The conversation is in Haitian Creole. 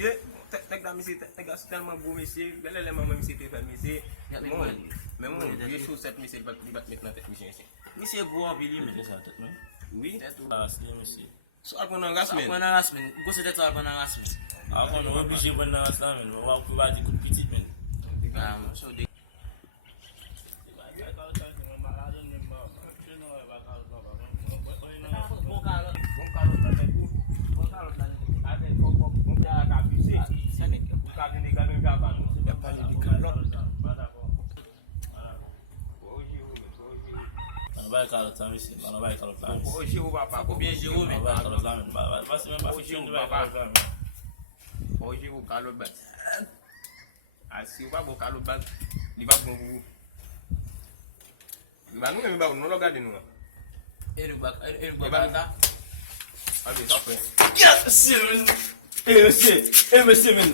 monsieur, tek da monsieur, tek da tellement beau monsieur, galère maman monsieur te fait monsieur. Même mon vieux chaussette monsieur va mettre dans tête monsieur ici. Monsieur beau en ville mais ça tête même. Oui. Tête ou là c'est monsieur. So pendant la semaine. Pendant la semaine, go c'est tête pendant la semaine. Ah on est obligé pendant la semaine, on va pouvoir dire coup de petite men. Ah so de vai kalau também sim, não vai kalau também. Hoje o papá, Bien Jérôme, vai kalau também. Vai ser même pas fiction de vai kalau também. hoje o calo bat. Assim o babo calo bat, ele vai com o. Mas não é meu, não logo ali não. Ele vai tá. Olha só foi. Yes, sim. Monsieur, men.